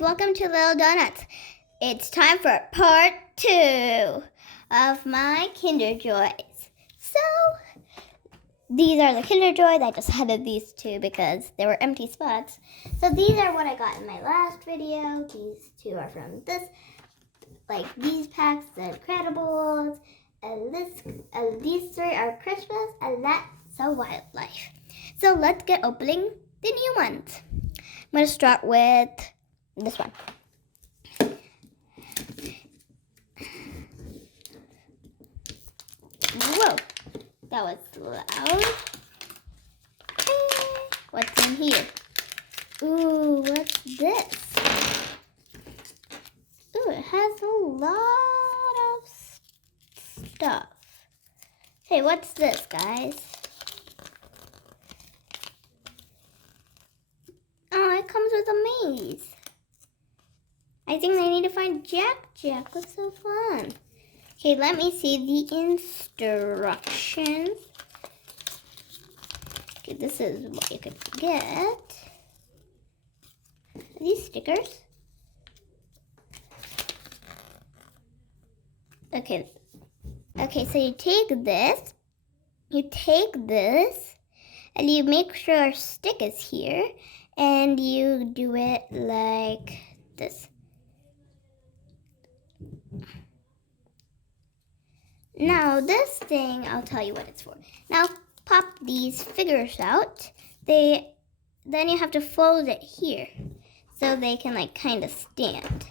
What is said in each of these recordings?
welcome to Little Donuts. It's time for part 2 of my Kinder Joys. So, these are the Kinder Joys. I just added these two because there were empty spots. So these are what I got in my last video. These two are from these packs, the Incredibles, and these three are Christmas, and that's a wildlife. So let's get opening the new ones. I'm going to start with this one. Whoa, that was loud. What's in here? Ooh, what's this? Ooh, it has a lot of stuff. Hey, what's this, guys? Oh, it comes with a maze. I think I need to find Jack. Jack looks so fun. Okay, let me see the instructions. Okay, this is what you could get. Are these stickers? Okay, so you take this, and you make sure our stick is here, and you do it like this. Now this thing, I'll tell you what it's for. Now pop these figures out. Then you have to fold it here so they can kind of stand.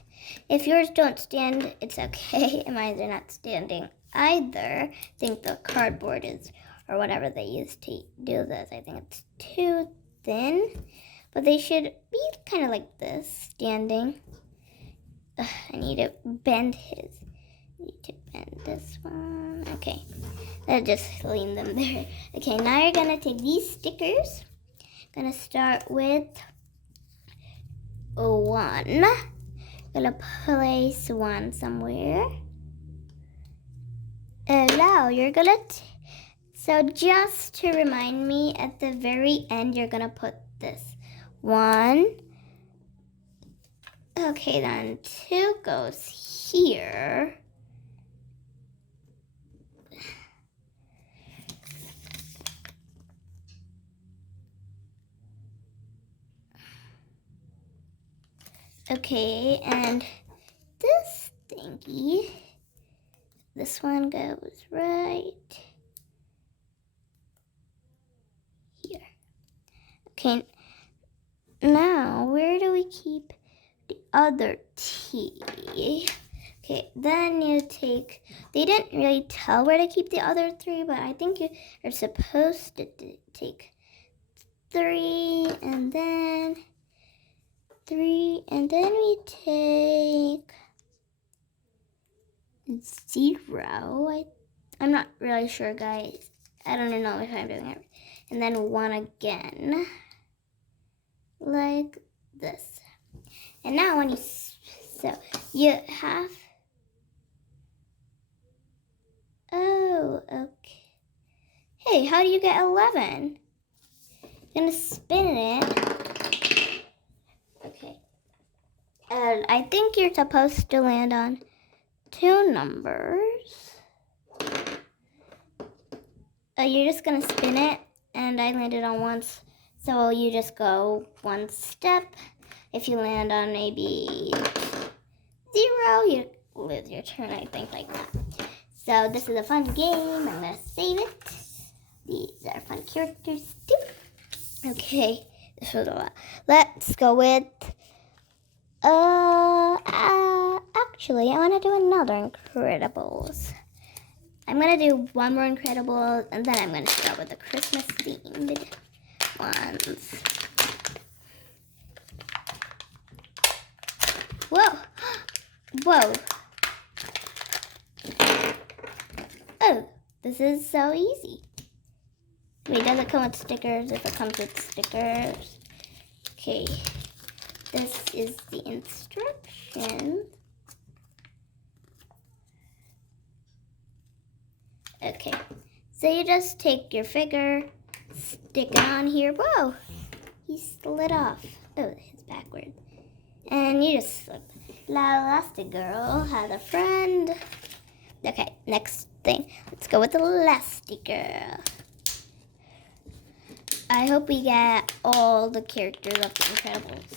If yours don't stand, it's okay. Mine are not standing either. I think the cardboard is, or whatever they use to do this, I think it's too thin. But they should be kind of like this, standing. I need to bend his. Need to bend this one. Okay, I'll just lean them there. Okay, now you're gonna take these stickers. Gonna start with one. Gonna place one somewhere. And now you're gonna. So just to remind me, at the very end, you're gonna put this one. Okay, then two goes here. Okay, and this thingy, this one goes right here. Okay, now where do we keep the other tea? Okay, then you take, they didn't really tell where to keep the other three, but I think you are supposed to take 3, and then 3, and then we take 0. I'm not really sure, guys. I don't know if I'm doing it. And then 1 again, like this. And now when you have. Oh, okay. Hey, how do you get 11? You're gonna spin it. Okay. And I think you're supposed to land on 2 numbers. You're just gonna spin it, and I landed on once. So you just go one step. If you land on maybe 0, you lose your turn, I think, like that. So this is a fun game. I'm gonna save it. These are fun characters too. Okay, this was a lot. Let's go with, actually, I want to do another Incredibles. I'm going to do one more Incredibles, and then I'm going to start with the Christmas themed ones. Whoa. Whoa. Oh, this is so easy. Wait, does it come with stickers? If it comes with stickers. Okay. This is the instructions. Okay. So you just take your figure, stick it on here. Whoa! He slid off. Oh, it's backwards. And you just slip. Elastigirl has a friend. Okay, next thing. Let's go with Elastigirl. I hope we get all the characters of the Incredibles.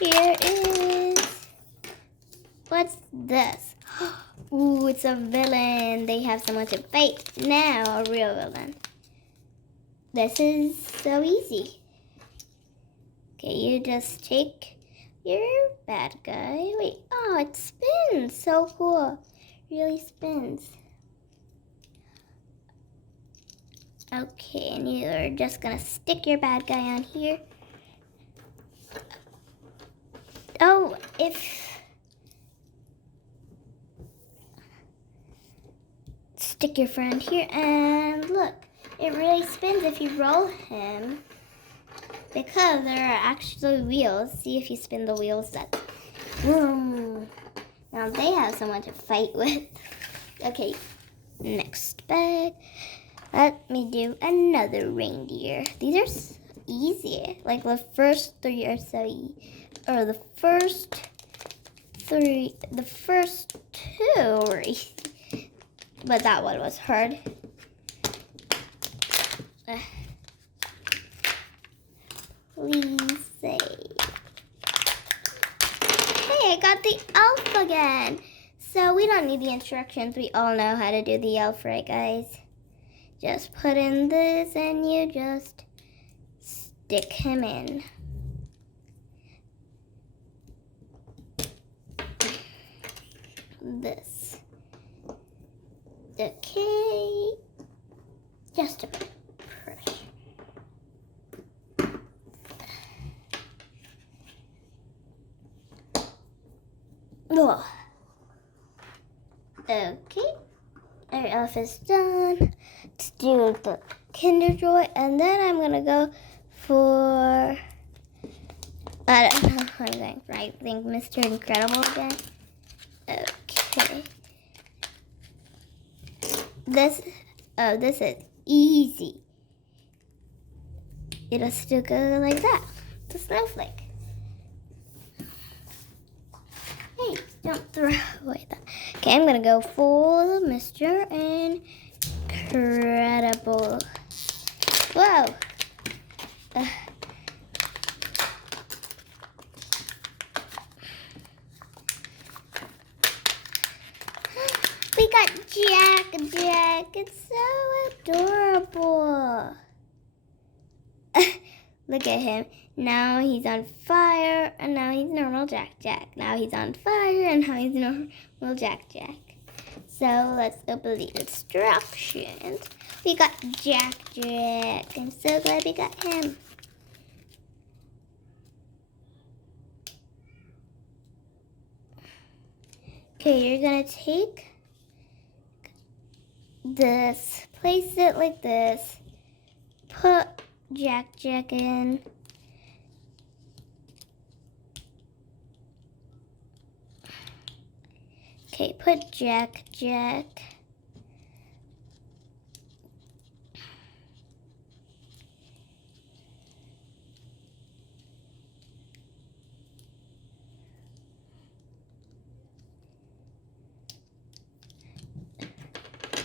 Here is... What's this? Ooh, it's a villain. They have someone to fight now, a real villain. This is so easy. Okay, you just take your bad guy. Wait, oh, it spins. So cool. Really spins. Okay, and you're just gonna stick your bad guy on here. Oh, stick your friend here, and look, it really spins if you roll him, because there are actually wheels. See if you spin the wheels, that boom. Now they have someone to fight with. Okay, next bag. Let me do another reindeer. These are easy. Like the first three are so easy. Or the first two were easy. But that one was hard. Please say. Hey, I got the elf again. So we don't need the instructions. We all know how to do the elf, right, guys? Just put in this and you just stick him in. This. Okay. Just a bit of pressure. Oh. Okay. Our elf is done. Let's do the Kinder Joy, and then I'm gonna go for, I don't know, I'm going for, I think, Mr. Incredible again. Okay. This is easy. It'll still go like that. The snowflake. Hey, don't throw away that. Okay, I'm gonna go for Mr. Incredible. Whoa. We got Jack. It's so adorable. Look at him. Now he's on fire, and now he's normal Jack. Now he's on fire, and now he's normal Jack. So let's open the instructions. We got Jack. I'm so glad we got him. Okay, you're gonna take this, place it like this, put Jack in. Okay, put Jack.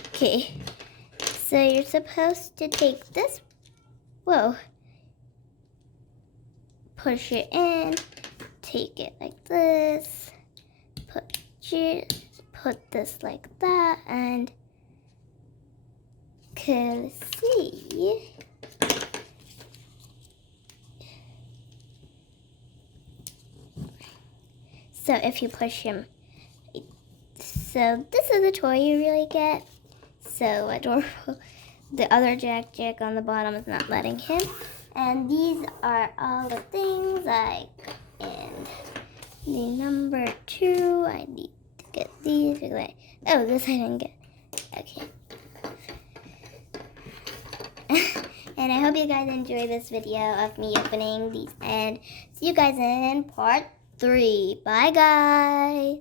Okay, so you're supposed to take this, push it in, take it like this, put this like that, and see. So if you push him, so this is a toy you really get. So adorable. The other Jack on the bottom is not letting him. And these are all the things like in the number 2. I need to get these. Oh, this I didn't get. Okay. And I hope you guys enjoy this video of me opening these. And see you guys in part 3. Bye, guys.